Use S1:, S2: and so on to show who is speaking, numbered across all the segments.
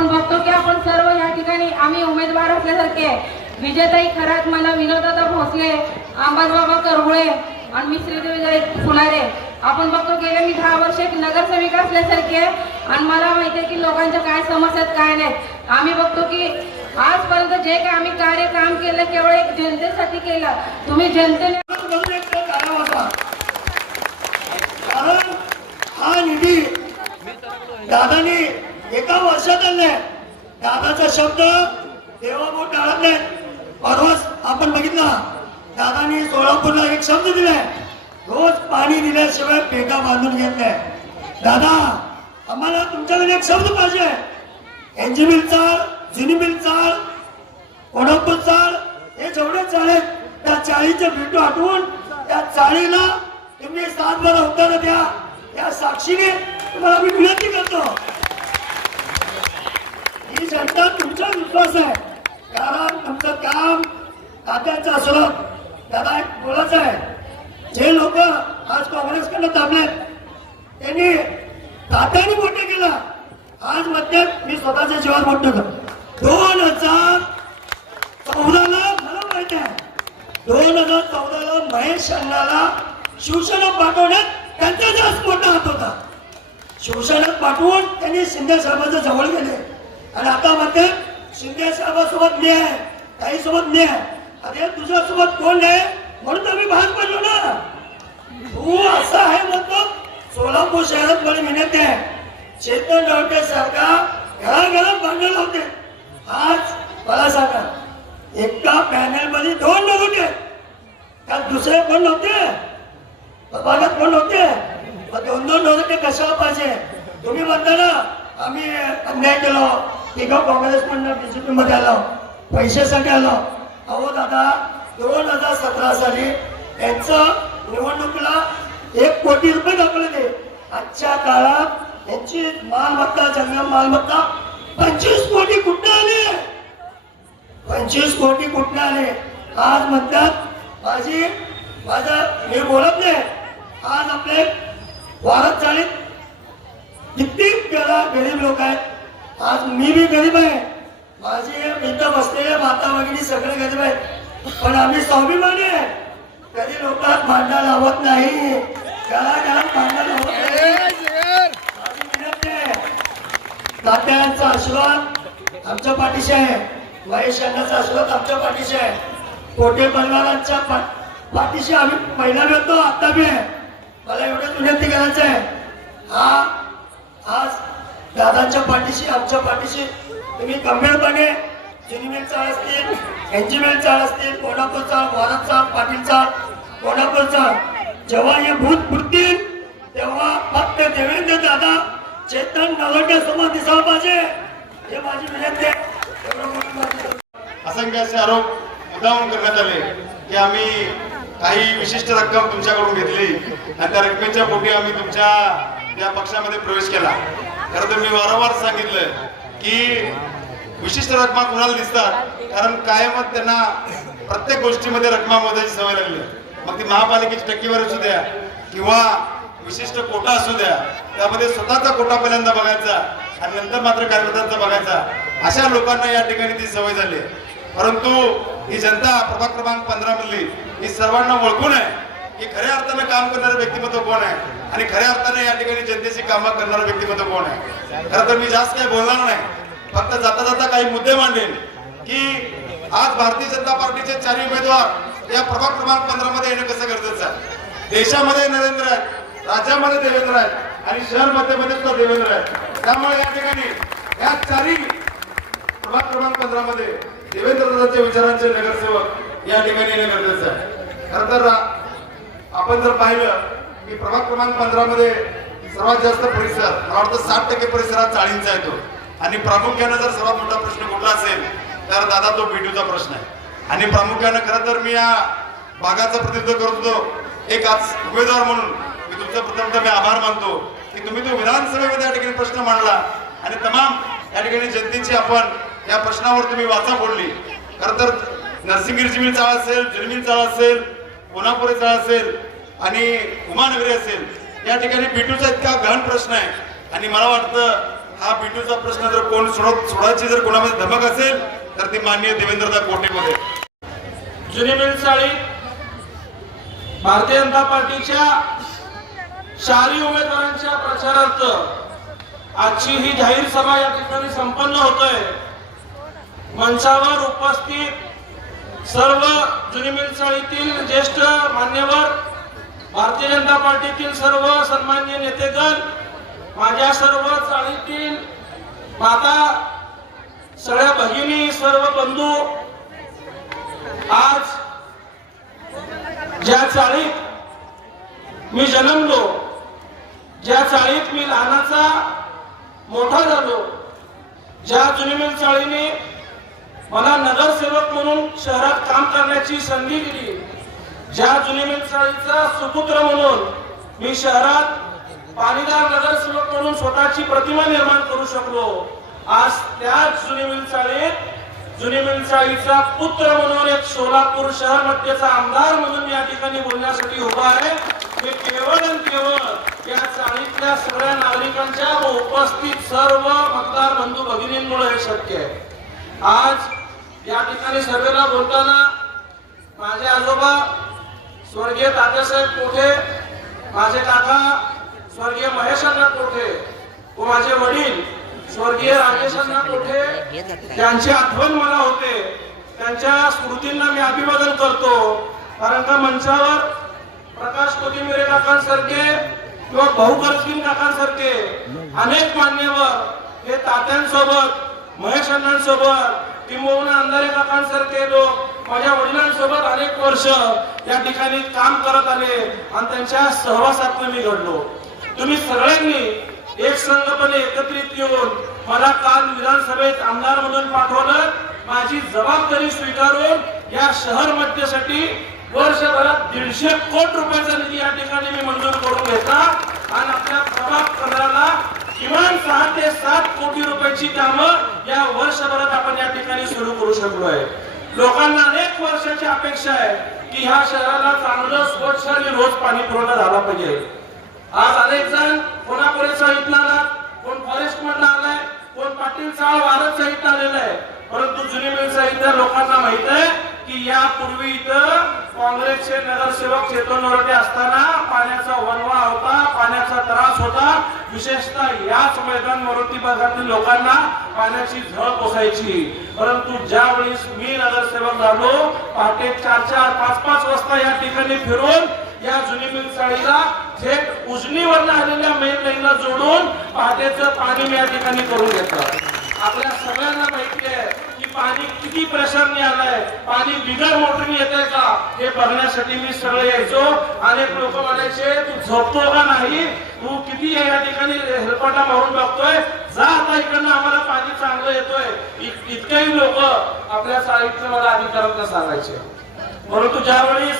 S1: आपण बघतो की आपण सर्व या ठिकाणी आम्ही उमेदवार असल्यासारखे आहे. खरात मला विनोदादा भोसले अंबाजबाबा करगुळे आणि मी श्रीदेवी फुलारे. आपण बघतो गेले मी दहा वर्ष एक नगरसेविका असल्यासारखी आहे. आणि मला माहिती आहे की लोकांच्या काय समस्या आहेत, काय नाहीत. आम्ही बघतो की आजपर्यंत जे काय आम्ही कार्य काम केलं केवळ एक जनतेसाठी केलं. तुम्ही जनतेने
S2: कारण हा निधी दादानी एका वर्षात आणलंय दादाचा शब्द देवाभाऊ टाळत नाही परवाच आपण बघितला. दादानी सोलापूरला एक शब्द दिलाय. रोज पाणी दिल्याशिवाय पेटा बांधून घेत नाही. दादा आम्हाला तुमच्याकडे एक शब्द पाहिजे एनजीबील चाळ जिनीबिल चाळ कोल्हापूर चाळ हे जेवढे चाळ आहेत त्या चाळीचे भेटू आठवून त्या चाळीला तुम्ही सात बरं उत्तर द्या. या साक्षीने तुम्हाला मी विनंती करतो. ही जनता तुमचा विश्वास आहे. कारण तुमचं काम तात्याचं असलं त्याला एक बोलायचं आहे. जे लोक आज काँग्रेसकडनं थांबलेत त्यांनी तात्याने मोठं केलं. आज मध्ये मी स्वतःच्या जीवात मोठं करतो दोन हजार चौदाला मला माहिती आहे. दोन हजार चौदाला महेश अण्णाला शिवसेना पाठवण्यात त्यांचा जास्त मोठा हात होता. शिवसेनेत पाठवून त्यांनी शिंदे साहेबांच्या जवळ गेले. आणि आता म्हणते शिंदे साहेबासोबत मी आहे काही सोबत मी आहे. अरे तुझ्यासोबत कोण आहे म्हणून आम्ही भाग पडलो ना. तू असं आहे म्हणतो सोलापूर शहरात मला विनंती आहे चेतन डॉक्टर सारखा घराघरात भांडण होते आज मला सांगा एका पॅनलमध्ये दोन लोक होते. त्यात दुसरे कोण नव्हते? भागात कोण नव्हते? मग दोन दोन लोक कशाला पाहिजे? तुम्ही म्हणता ना आम्ही अन्याय केलो. तिघं काँग्रेस म्हणून बीजेपी मध्ये आलो. पैशासाठी आलं. अहो दादा दोन हजार सतरा साली यांचं निवडणुकीला एक कोटी रुपये दाखवले ते. आजच्या काळात यांची मालमत्ता जंगम मालमत्ता पंचवीस कोटी कुठं आले? पंचवीस कोटी कुठं आले? आज म्हणतात माझी माझा मी बोलत नाही. आज आपले वारत झाले किती गरीब लोक आहेत. आज मी बी गरीब आहे. माझे इथं बसलेले माता भगिनी सगळे गरीब आहेत. पण आम्ही स्वाभिमानी आहे. कधी लोकात भांडण लावत नाही. भांडण लावत तात्यांचा आशीर्वाद आमच्या पाठीशी आहे. महेश यांचा आशीर्वाद आमच्या पाठीशी आहे. कोटे परिवारांच्या पाठीशी आम्ही पहिला भेटतो आता बी आहे. मला एवढंच विनंती करायचं आहे. हा आज दादांच्या पाठीशी आमच्या पाठीशी. तुम्ही गंभीरपणे जिनिमेल चाळ असतील एनजीमेल चाळ असतील कोल्हापूर चाळ भारत चाळ पाटील चाळ चाळ जेव्हा हे भूत फुटतील तेव्हा फक्त देवेंद्र दादा चेतन नवटे समोर दिसायला पाहिजे. हे माझी विनंती आहे.
S3: असंख्य असे आरोप मुद्दामून करण्यात आले की आम्ही काही विशिष्ट रक्कम तुमच्याकडून घेतली आणि त्या रकमेच्या पोटी आम्ही तुमच्या त्या पक्षामध्ये प्रवेश केला. खरं तर मी वारंवार सांगितलं की विशिष्ट रकमा कुणाला दिसतात? कारण कायमच त्यांना प्रत्येक गोष्टीमध्ये रकमा मोजायची सवय लागली. मग ती महापालिकेची टक्केवारी असू द्या किंवा विशिष्ट कोटा असू द्या त्यामध्ये स्वतःचा कोटा पहिल्यांदा बघायचा आणि नंतर मात्र कार्यकर्त्यांचा बघायचा अशा लोकांना या ठिकाणी ती सवय झाली. परंतु ही जनता प्रभाग क्रमांक पंधरा मधली ही सर्वांना ओळखून आहे की खऱ्या अर्थानं काम करणारं व्यक्तिमत्व कोण आहे? आणि खऱ्या अर्थानं या ठिकाणी जनतेची कामं करणारं व्यक्तिमत्व कोण आहे? खरं तर मी जास्त काही बोलणार नाही. फक्त जाता जाता काही मुद्दे मांडेल की आज भारतीय जनता पार्टीचे चारही उमेदवार या प्रभाग क्रमांक पंधरा मध्ये येणं कसं गरजेचं आहे? देशामध्ये नरेंद्र आहेत राज्यामध्ये देवेंद्र आहेत आणि शहरमध्ये सुद्धा देवेंद्र आहेत त्यामुळे या ठिकाणी या चारही प्रभाग क्रमांक पंधरा मध्ये देवेंद्र दादांच्या विचारांचे नगरसेवक या ठिकाणी येणं गरजेचं आहे. खरं तर आपण जर पाहिलं की प्रभाग क्रमांक पंधरा मध्ये सर्वात जास्त परिसर मला वाटतं साठ टक्के परिसरात चाळींचा येतो. आणि प्रामुख्यानं जर सर्वात मोठा प्रश्न कुठला असेल तर दादा तो बीटूचा प्रश्न आहे. आणि प्रामुख्यानं खरं तर मी या भागाचं प्रतिनिधित्व करत होतो. एक आज उमेदवार म्हणून मी तुमचं प्रथमतः मी आभार मानतो की तुम्ही तो विधानसभेमध्ये या ठिकाणी प्रश्न मांडला. आणि तमाम या ठिकाणी जनतेची आपण या प्रश्नावर तुम्ही वाचा फोडली. खरं तर नरसिंगिरी जिमील चाळ असेल जुलमील चाळ असेल कोल्हापुरी चाळ असेल आणि उमानगरी असेल या ठिकाणी बिटूचा इतका गहन प्रश्न आहे. आणि मला वाटतं हा बिटूचा प्रश्न जर कोण सोडत सोडायची जर कोणामध्ये धमक असेल तर ती माननीय देवेंद्रदा कोटेमध्ये.
S4: जुनी मिलचाळी भारतीय जनता पार्टीच्या चारही उमेदवारांच्या प्रचारार्थ आजची ही जाहीर सभा या ठिकाणी संपन्न होतोय. मंचावर उपस्थित सर्व जुनी मिलचाळीतील ज्येष्ठ मान्यवर भारतीय जनता पार्टीतील सर्व सन्मान्य नेतेगण माझ्या सर्व चाळीतील माता सगळ्या भगिनी सर्व बंधू आज ज्या चाळीत मी जन्मलो ज्या चाळीत मी लहानाचा मोठा झालो ज्या जुनीमेल चाळीने मला नगरसेवक म्हणून शहरात काम करण्याची संधी दिली ज्या जुनी चाळीचा सुपुत्र म्हणून मी शहरात पाणीदार नगरसेवक म्हणून स्वतःची प्रतिमा निर्माण करू शकलो. आज त्याच जुनी चाळीत जुनी मिलचाळीचा पुत्र म्हणून एक सोलापूर शहर मध्येचा आमदार म्हणून या ठिकाणी बोलण्यासाठी उभा आहे. मी केवळ आणि केवळ या चाळीतल्या सगळ्या नागरिकांच्या व उपस्थित सर्व मतदार बंधू भगिनींमुळे हे शक्य आहे. आज या ठिकाणी सभेला बोलताना माझे आजोबा स्वर्गीय तात्यासाहेब कोठे? माझे काका स्वर्गीय महेशांना कोठे? व माझे वडील स्वर्गीय राजेशांना कोठे? त्यांची आठवण मला होते. त्यांच्या स्मृतींना मी अभिवादन करतो. कारण का मंचावर प्रकाश कोथिंबिरे काकांसारखे किंवा भाऊ करकीन काकांसारखे अनेक मान्यवर हे तात्यांसोबत महेश अण्णांसोबत किंबहुना अंधारे काकांसारखे लोक माझ्या वडिलांसोबत अनेक वर्ष या ठिकाणी काम करत आले आणि त्यांच्या सहवासातून मी घडलो. तुम्ही सगळ्यांनी एक संघपणे एकत्रित येऊन मला काल विधानसभेत आमदार म्हणून पाठवलं. माझी जबाबदारी स्वीकारून या शहर मध्यसाठी वर्षभरात दीडशे कोटी रुपयाचा निधी या ठिकाणी मी मंजूर करून घेतला. आणि आपल्या प्रभाग केंद्राला किमान सहा ते सात कोटी रुपयाची कामं या वर्षभरात आपण या ठिकाणी सुरू करू शकलो आहे लोकांना अनेक वर्षाची अपेक्षा आहे. की ह्या शहराला चांगलं स्वच्छ आणि रोज पाणी पुरवठा झाला पाहिजे. आज अनेक जण कोणापुरे साहित्य आला कोण फॉरेस्ट मधला आलाय कोण पाटील चाळ वारत साहित्य आलेलं आहे. परंतु जुनी मिल साहित्य लोकांना माहीत आहे की यापूर्वी इथं काँग्रेसचे नगरसेवक चेतन नरोटे असताना पाण्याचा वन होता पाण्याचा त्रास होता विशेषतः याच मैदान मरोती भागातील लोकांना पाण्याची झळ पोसायची. परंतु ज्यावेळी मी नगरसेवक झालो पहाटे चार चार पाच पाच वाजता या ठिकाणी फिरून या जुनी मिल थेट उजनीवर आलेल्या मेन लाईनला जोडून पहाटेचं पाणी मी या ठिकाणी करून घेतलं. आपल्या सगळ्यांना माहिती आहे पाणी किती प्रेशरने आलंय? पाणी बिगर मोटरने येतंय का? हे बघण्यासाठी मी सगळं यायचो. अनेक लोक म्हणायचे तू झोपतो का नाही? तू किती या ठिकाणी हेलपाटा मारून बघतोय? जा आता इकडनं आम्हाला पाणी चांगलं येतोय. इतकेही लोक आपल्या चाळीतलं मला अधिकारांना सांगायचे. परंतु ज्यावेळी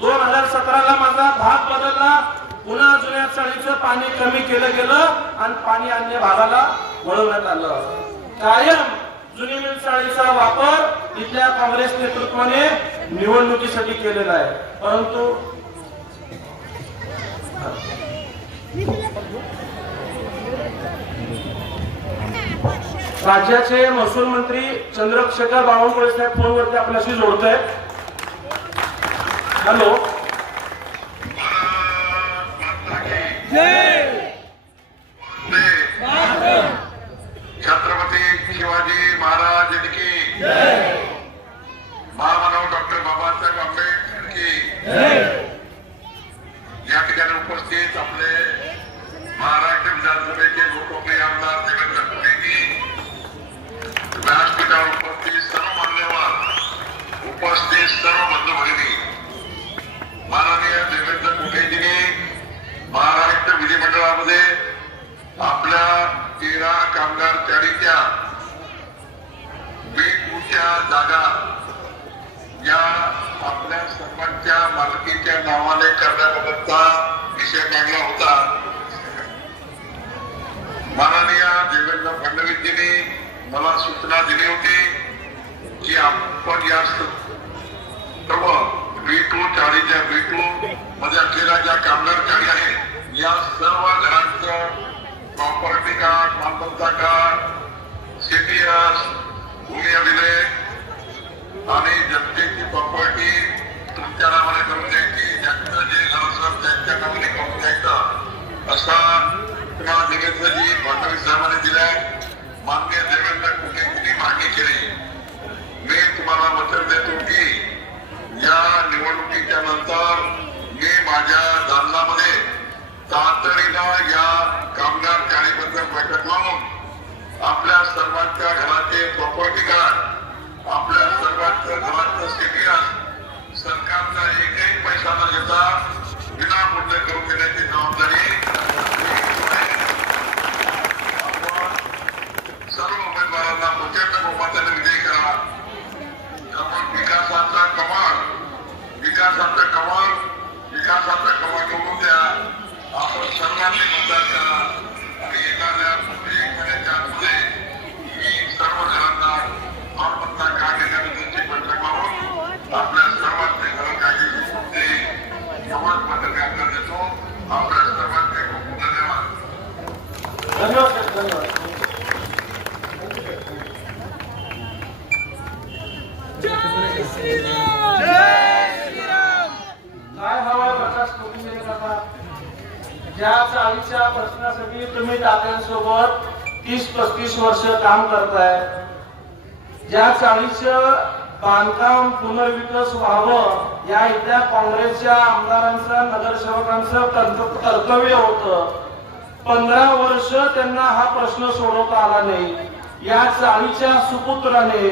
S4: दोन हजार सतराला माझा भाग बदलला पुन्हा जुन्या चाळीचं पाणी कमी केलं गेलं आणि पाणी अन्य भागाला वळवण्यात आलं. कायम जुनी मिळसाळीचा वापर इथल्या काँग्रेस नेतृत्वाने निवडणुकीसाठी केलेला आहे. परंतु राज्याचे महसूल मंत्री चंद्रशेखर बावनकुळे साहेब फोनवरती आपल्याशी जोडत आहेत हॅलो.
S5: छत्रपती शिवाजी महाराज की जागा या आपल्या सर्वांच्या मालकीच्या नावाने करण्याबाबतचा विषय मांडला होता. माननीय देवेंद्र फडणवीसजींनी मला सूचना दिली होती की आपण या सर्व बी टू चाळीच्या बी टू मध्ये असलेल्या ज्या कामगार चाळी आहेत या सर्व घरांचं प्रॉपर्टी कार्ड मालमत्ता कार्ड सीपीएस भूमी अभिलेख आणि जनतेची प्रॉपर्टी तुमच्या नावाने करून द्यायची ज्यांचं जे घर असेल त्यांच्या नावाने करून द्यायचं असा तुम्हाला देवेंद्रजी फडणवीस साहेबांनी दिलाय. मान्य देवेंद्र कुटेजींनी मागणी केली. मी तुम्हाला वचन देतो की या निवडणुकीच्या नंतर मी माझ्या दालनामध्ये तातडीनं या कामगार चाळीबद्दल बैठक लावून आपल्या सर्वांच्या घराचे प्रॉपर्टी
S4: ज्या चाळीच्या प्रश्नासाठी तुम्ही टाक्यांसोबत तीस पस्तीस वर्ष काम करताय. ज्या चाळीचं बांधकाम पुनर्विकास व्हावं या इथल्या काँग्रेसच्या आमदारांचं नगरसेवकांचं कर्तव्य होतं. पंधरा वर्ष त्यांना हा प्रश्न सोडवता आला नाही. या चाळीच्या सुपुत्राने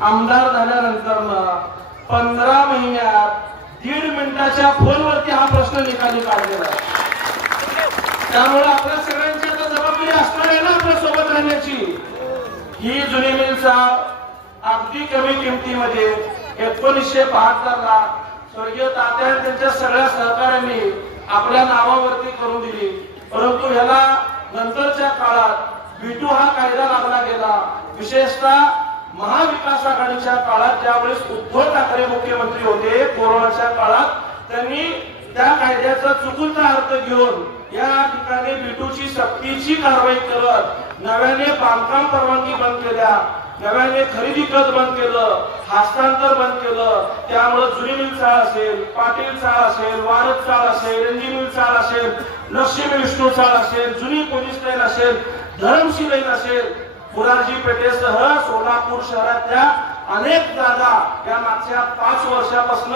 S4: आमदार झाल्यानंतर पंधरा महिन्यात दीड मिनिटाच्या फोनवरती हा प्रश्न निकाली काढलेला आहे. त्यामुळे आपल्या सगळ्यांची आता जबाबदारी असणार आहे ना आपल्यासोबत राहण्याची. ही जुनी मिलचा अगदी कमी किमतीमध्ये एकोणीसशे बहात्तर ला स्वर्गीय तात्या त्यांच्या सगळ्या सहकार्यांनी आपल्या नावावरती करून दिली. परंतु ह्याला नंतरच्या काळात बिटू हा कायदा लागला गेला. विशेषतः महाविकास आघाडीच्या काळात ज्यावेळेस उद्धव ठाकरे मुख्यमंत्री होते कोरोनाच्या काळात त्यांनी त्या कायद्याचा चुकूनचा अर्थ घेऊन या ठिकाणी बिटूची सक्तीची कारवाई करत नव्याने बांधकाम परवानगी बंद केल्या नव्याने खरेदी कर बंद केलं हस्तांतर बंद केलं. त्यामुळे जुनी मिल चाळ असेल पाटील चाळ असेल वारद चाळ असेल रंजी मिल चाळ असेल लक्ष्मी विष्णू चाळ असेल जुनी पोलीस लाईन असेल धरमशी लाईन असेल पुराजी पेठेसह सोलापूर शहरातल्या अनेक जागा या मागच्या पाच वर्षापासून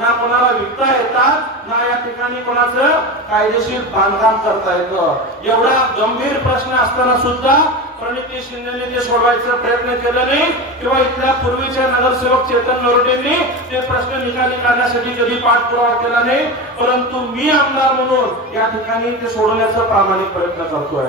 S4: ना कोणाला विकता येतात ना या ठिकाणी कोणाचं कायदेशीर बांधकाम करता येतं. एवढा गंभीर प्रश्न असताना सुद्धा प्रणिती शिंदेने ते सोडवायचा प्रयत्न केला नाही किंवा इथल्या पूर्वीच्या नगरसेवक चेतन नरोटेंनी ते प्रश्न निकाली काढण्यासाठी कधी पाठपुरावा केला नाही परंतु मी आमदार म्हणून या ठिकाणी ते सोडवण्याचा प्रामाणिक प्रयत्न करतोय.